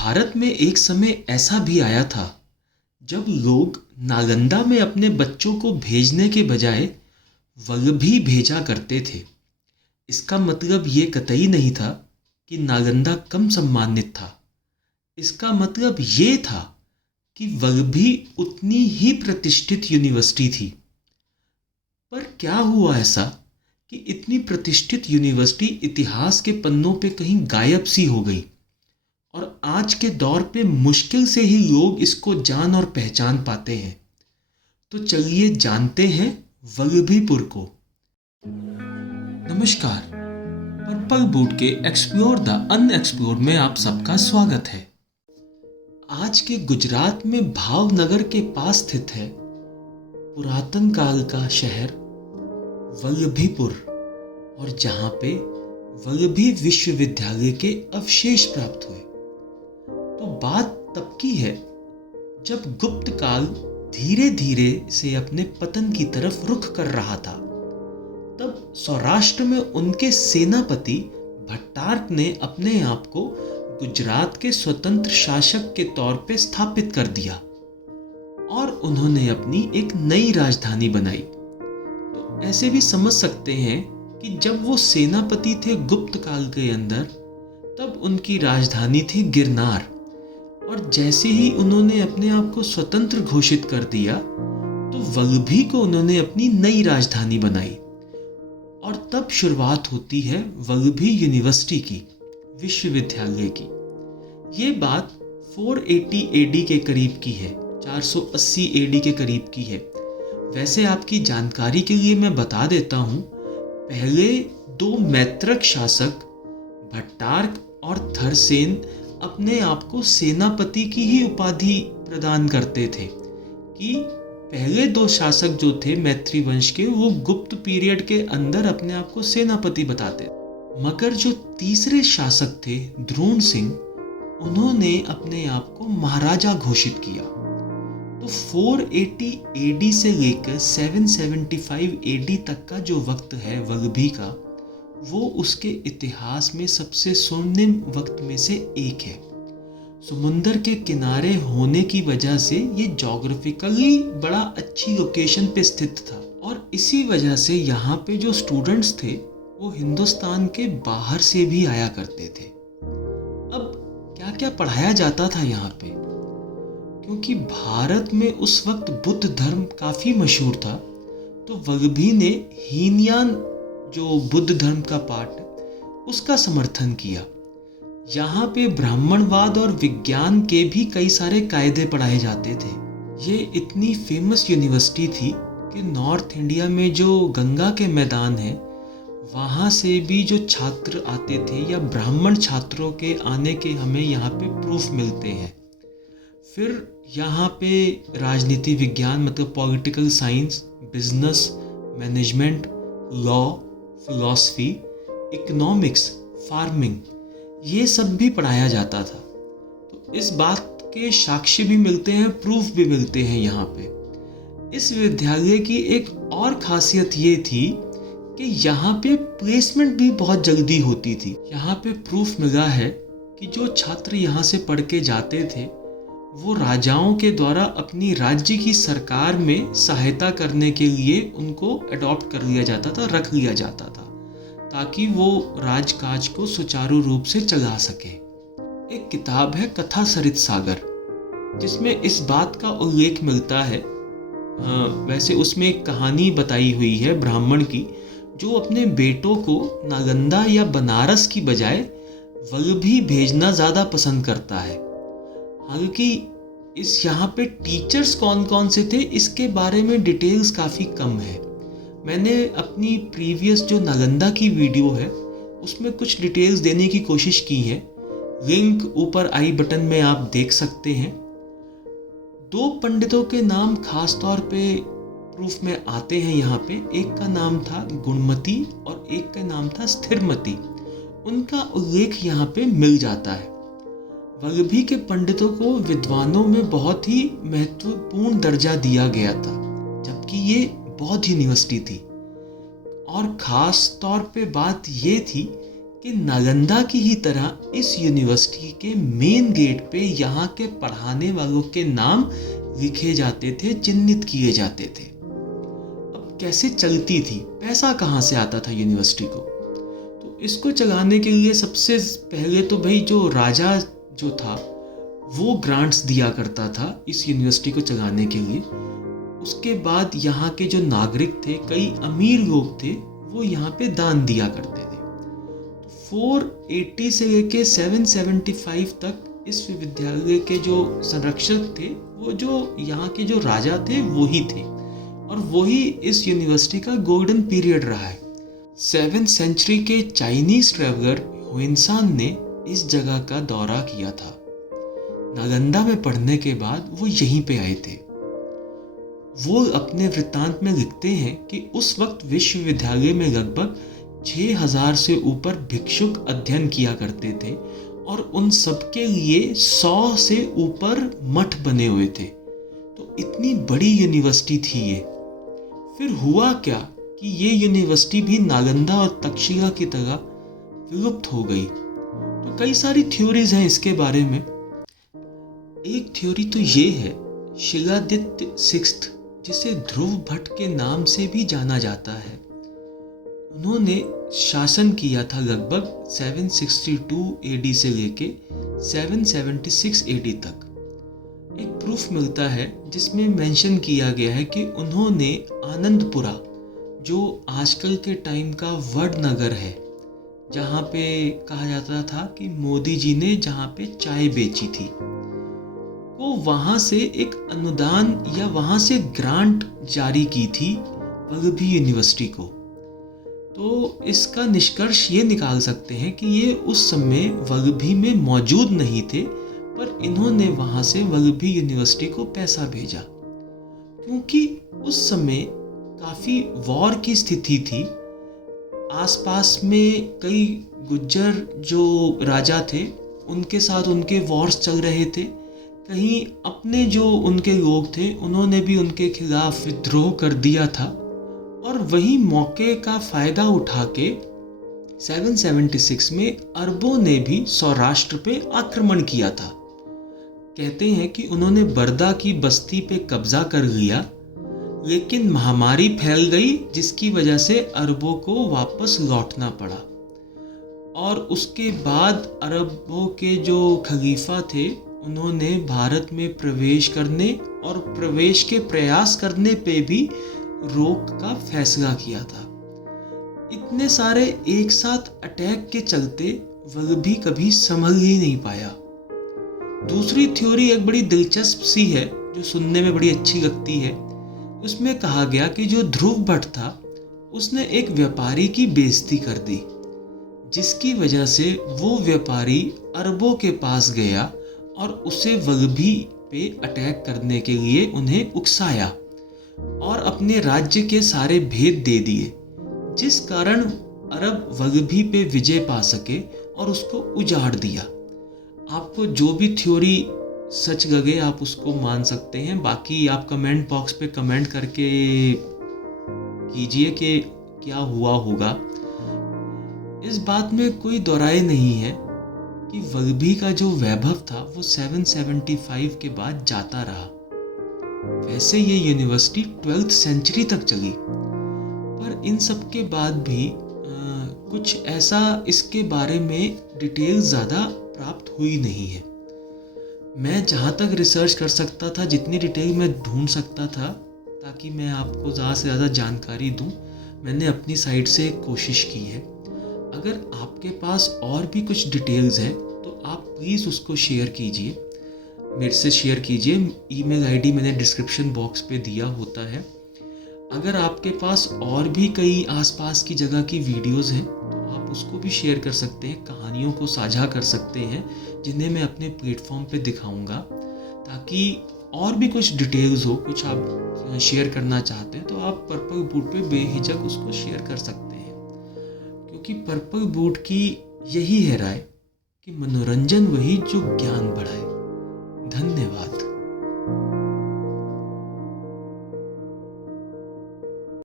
भारत में एक समय ऐसा भी आया था जब लोग नालंदा में अपने बच्चों को भेजने के बजाय वल्लभी भेजा करते थे। इसका मतलब ये कतई नहीं था कि नालंदा कम सम्मानित था। इसका मतलब ये था कि वल्लभी उतनी ही प्रतिष्ठित यूनिवर्सिटी थी। पर क्या हुआ ऐसा कि इतनी प्रतिष्ठित यूनिवर्सिटी इतिहास के पन्नों पे कहीं गायब सी हो गई और आज के दौर पे मुश्किल से ही लोग इसको जान और पहचान पाते हैं। तो चलिए जानते हैं वल्लभीपुर को। नमस्कार, पर्पल बूट के एक्सप्लोर द अनएक्सप्लोर्ड में आप सबका स्वागत है। आज के गुजरात में भावनगर के पास स्थित है पुरातन काल का शहर वल्लभीपुर, और जहाँ पे वल्लभी विश्वविद्यालय के अवशेष प्राप्त हुए। तो बात तब की है जब गुप्त काल धीरे धीरे से अपने पतन की तरफ रुख कर रहा था। तब सौराष्ट्र में उनके सेनापति भट्टारक ने अपने आप को गुजरात के स्वतंत्र शासक के तौर पे स्थापित कर दिया और उन्होंने अपनी एक नई राजधानी बनाई। तो ऐसे भी समझ सकते हैं कि जब वो सेनापति थे गुप्त काल के अंदर, तब उनकी राजधानी थी गिरनार, और जैसे ही उन्होंने अपने आप को स्वतंत्र घोषित कर दिया तो वल्लभी को उन्होंने अपनी नई राजधानी बनाई। और तब शुरुआत होती है वल्लभी यूनिवर्सिटी की, विश्वविद्यालय की। ये बात 480 एडी के करीब की है, 480 एडी के करीब की है। वैसे आपकी जानकारी के लिए मैं बता देता हूँ, पहले दो मैत्रक शासक भट्टारक और थरसेन अपने आप को सेनापति की ही उपाधि प्रदान करते थे कि पहले दो शासक जो थे मैत्री वंश के, वो गुप्त पीरियड के अंदर अपने आप को सेनापति बताते। मगर जो तीसरे शासक थे द्रोण सिंह, उन्होंने अपने आप को महाराजा घोषित किया। तो 480 एडी से लेकर 775 एडी तक का जो वक्त है वल्लभी का, वो उसके इतिहास में सबसे स्वर्णिम वक्त में से एक है। समुंदर के किनारे होने की वजह से ये ज्योग्राफिकली बड़ा अच्छी लोकेशन पे स्थित था, और इसी वजह से यहाँ पे जो स्टूडेंट्स थे वो हिंदुस्तान के बाहर से भी आया करते थे। अब क्या क्या पढ़ाया जाता था यहाँ पे, क्योंकि भारत में उस वक्त बुद्ध धर्म काफ़ी मशहूर था, तो वल्लभी ने हीनयान जो बुद्ध धर्म का पार्ट है उसका समर्थन किया। यहाँ पे ब्राह्मणवाद और विज्ञान के भी कई सारे कायदे पढ़ाए जाते थे। ये इतनी फेमस यूनिवर्सिटी थी कि नॉर्थ इंडिया में जो गंगा के मैदान है वहाँ से भी जो छात्र आते थे, या ब्राह्मण छात्रों के आने के हमें यहाँ पे प्रूफ मिलते हैं। फिर यहाँ पे राजनीति विज्ञान मतलब political science, business, management, law, philosophy, economics, farming, ये सब भी पढ़ाया जाता था। तो इस बात के साक्ष्य भी मिलते हैं, प्रूफ भी मिलते हैं यहाँ पे। इस विद्यालय की एक और खासियत ये थी कि यहाँ पे प्लेसमेंट भी बहुत जल्दी होती थी। यहाँ पे प्रूफ मिला है कि जो छात्र यहाँ से पढ़ के जाते थे वो राजाओं के द्वारा अपनी राज्य की सरकार में सहायता करने के लिए उनको अडॉप्ट कर लिया जाता था, रख लिया जाता था, ताकि वो राजकाज को सुचारू रूप से चला सके। एक किताब है कथा सरित सागर, जिसमें इस बात का उल्लेख मिलता है। वैसे उसमें एक कहानी बताई हुई है ब्राह्मण की, जो अपने बेटों को नालंदा या बनारस की बजाय वल्लभी भेजना ज़्यादा पसंद करता है। हालांकि इस यहाँ पे टीचर्स कौन कौन से थे इसके बारे में डिटेल्स काफ़ी कम है। मैंने अपनी प्रीवियस जो नालंदा की वीडियो है उसमें कुछ डिटेल्स देने की कोशिश की है, लिंक ऊपर आई बटन में आप देख सकते हैं। दो पंडितों के नाम खास तौर पे प्रूफ में आते हैं यहाँ पे। एक का नाम था गुणमती और एक का नाम था स्थिरमती। उनका उल्लेख यहाँ पे मिल जाता है। वल्लभी के पंडितों को विद्वानों में बहुत ही महत्वपूर्ण दर्जा दिया गया था, जबकि ये बौद्ध यूनिवर्सिटी थी। और ख़ास तौर पे बात ये थी कि नालंदा की ही तरह इस यूनिवर्सिटी के मेन गेट पे यहाँ के पढ़ाने वालों के नाम लिखे जाते थे, चिन्हित किए जाते थे। अब कैसे चलती थी, पैसा कहाँ से आता था यूनिवर्सिटी को? तो इसको चलाने के लिए सबसे पहले तो भाई जो राजा जो था वो ग्रांट्स दिया करता था इस यूनिवर्सिटी को चलाने के लिए। उसके बाद यहाँ के जो नागरिक थे, कई अमीर लोग थे, वो यहाँ पे दान दिया करते थे। 480 से लेके 775 तक इस विद्यालय के जो संरक्षक थे वो जो यहाँ के जो राजा थे वो ही थे, और वही इस यूनिवर्सिटी का गोल्डन पीरियड रहा है। 7th सेंचुरी के चाइनीज ट्रैवलर हुइनसान ने इस जगह का दौरा किया था। नालंदा में पढ़ने के बाद वो यहीं पे आए थे। वो अपने वृत्तांत में लिखते हैं कि उस वक्त विश्वविद्यालय में लगभग 6000 से ऊपर भिक्षुक अध्ययन किया करते थे, और उन सबके लिए 100 से ऊपर मठ बने हुए थे। तो इतनी बड़ी यूनिवर्सिटी थी ये। फिर हुआ क्या कि ये यूनिवर्सिटी भी नालंदा और तक्षशिला की तरह विलुप्त हो गई। तो कई सारी थ्योरीज हैं इसके बारे में। एक थ्योरी तो ये है, शिलादित्य सिक्स्थ, जिसे ध्रुव भट्ट के नाम से भी जाना जाता है, उन्होंने शासन किया था लगभग 762 AD से लेके 776 AD तक। एक प्रूफ मिलता है जिसमें मेंशन किया गया है कि उन्होंने आनंदपुरा, जो आजकल के टाइम का वडनगर है, जहाँ पे कहा जाता था कि मोदी जी ने जहाँ पे चाय बेची थी, वो वहाँ से एक अनुदान या वहाँ से ग्रांट जारी की थी वल्लभी यूनिवर्सिटी को। तो इसका निष्कर्ष ये निकाल सकते हैं कि ये उस समय वल्लभी में मौजूद नहीं थे, पर इन्होंने वहाँ से वल्लभी यूनिवर्सिटी को पैसा भेजा, क्योंकि उस समय काफ़ी वॉर की स्थिति थी। आसपास में कई गुज्जर जो राजा थे उनके साथ उनके वॉर्स चल रहे थे। कहीं अपने जो उनके लोग थे उन्होंने भी उनके खिलाफ विद्रोह कर दिया था, और वही मौके का फ़ायदा उठा के 776 में अरबों ने भी सौराष्ट्र पे आक्रमण किया था। कहते हैं कि उन्होंने बर्दा की बस्ती पे कब्जा कर लिया, लेकिन महामारी फैल गई जिसकी वजह से अरबों को वापस लौटना पड़ा। और उसके बाद अरबों के जो खलीफा थे उन्होंने भारत में प्रवेश करने और प्रवेश के प्रयास करने पे भी रोक का फैसला किया था। इतने सारे एक साथ अटैक के चलते वल्लभी कभी संभल ही नहीं पाया। दूसरी थ्योरी एक बड़ी दिलचस्प सी है जो सुनने में बड़ी अच्छी लगती है। उसमें कहा गया कि जो ध्रुव भट्ट था उसने एक व्यापारी की बेइज्जती कर दी, जिसकी वजह से वो व्यापारी अरबों के पास गया और उसे वल्लभी पे अटैक करने के लिए उन्हें उकसाया और अपने राज्य के सारे भेद दे दिए, जिस कारण अरब वल्लभी पे विजय पा सके और उसको उजाड़ दिया। आपको जो भी थ्योरी सच लगे आप उसको मान सकते हैं, बाकी आप कमेंट बॉक्स पे कमेंट करके कीजिए कि क्या हुआ होगा। इस बात में कोई दोराय नहीं है कि वल्लभी का जो वैभव था वो 775 के बाद जाता रहा। वैसे ये यूनिवर्सिटी 12th सेंचुरी तक चली, पर इन सब के बाद भी कुछ ऐसा इसके बारे में डिटेल ज़्यादा प्राप्त हुई नहीं है। मैं जहाँ तक रिसर्च कर सकता था, जितनी डिटेल मैं ढूंढ सकता था ताकि मैं आपको ज़्यादा से ज़्यादा जानकारी दूँ, मैंने अपनी साइड से कोशिश की है। अगर आपके पास और भी कुछ डिटेल्स हैं तो आप प्लीज़ उसको शेयर कीजिए, मेरे से शेयर कीजिए। ईमेल आईडी मैंने डिस्क्रिप्शन बॉक्स पे दिया होता है। अगर आपके पास और भी कई आसपास की जगह की वीडियोस हैं तो आप उसको भी शेयर कर सकते हैं, कहानियों को साझा कर सकते हैं, जिन्हें मैं अपने प्लेटफॉर्म पे दिखाऊंगा, ताकि और भी कुछ डिटेल्स हो, कुछ आप शेयर करना चाहते हैं तो आप पर्पल बूट पे बेहिचक उसको शेयर कर सकते हैं। क्योंकि पर्पल बूट की यही है राय कि मनोरंजन वही जो ज्ञान बढ़ाए। धन्यवाद।